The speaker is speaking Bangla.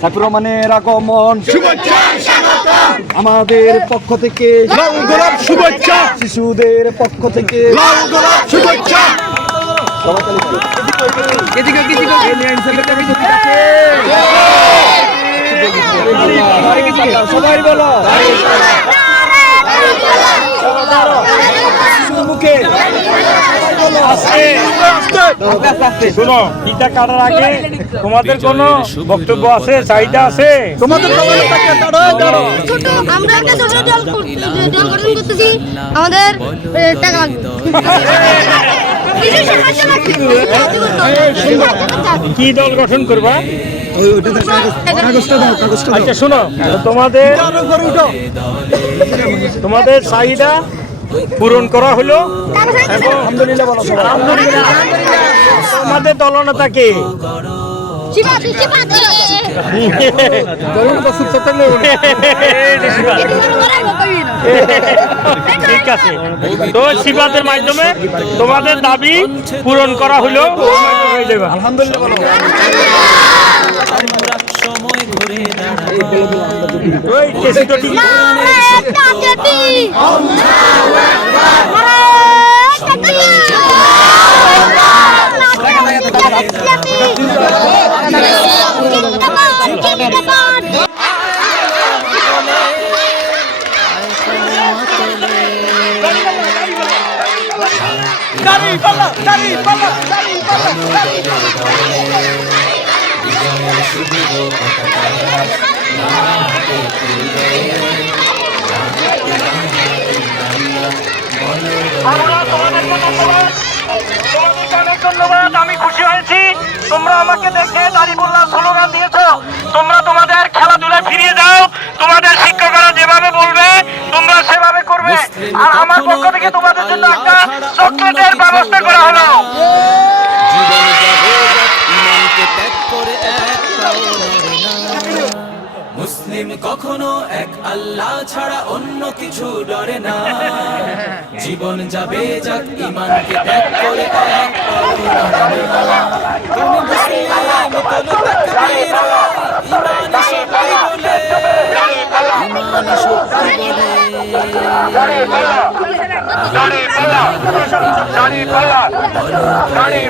ছাত্র মানের আগমন আমাদের পক্ষ থেকে লাল গোলাপ শুভেচ্ছা, শিশুদের পক্ষ থেকে লাল গোলাপ শুভেচ্ছা। সবাই বলো মুখে শোনো, ফিতা কাটার আগে তোমাদের কোনো বক্তব্য আছে, চাহিদা আছে? তোমাদের আমরা একটা ছোট দল গঠন করতেছি, আমাদের টাকা কি দল গঠন করবা? কাগজটা দাও, কাগজটা দাও। আচ্ছা শোনো, তোমাদের চাহিদা পূরণ করা হলো। আলহামদুলিল্লাহ বলো সবাই। তোমাদের দলনেতা কে? ঠিক আছে, তো শিবাদের মাধ্যমে তোমাদের দাবি পূরণ করা হলো। আলহামদুলিল্লাহ বলো। ওই কেসিটা ঠিক ধন্যবাদ, আমি খুশি হয়েছি। তোমরা আমাকে দেখে দাঁড়িপাল্লা স্লোগান দিয়েছো। তোমরা তোমাদের খেলাধুলায় ফিরিয়ে যাও। তোমাদের শিক্ষকরা যেভাবে বলবে তোমরা সেভাবে করবে। আর আমার পক্ষ থেকে তোমাদের জন্য একটা চকলেটের ব্যবস্থা করা হলো। মুসলিম কখনো এক আল্লাহ ছাড়া অন্য কিছু ডরে না। জীবন যাবে যাক ঈমানকে ত্যাগ করে এক পাও নড়ে না। তুমি মুসলিম কোনো তাকবীর, ঈমান শক্তি বলে, ঈমান শক্তি বলে। দাঁড়িয়ে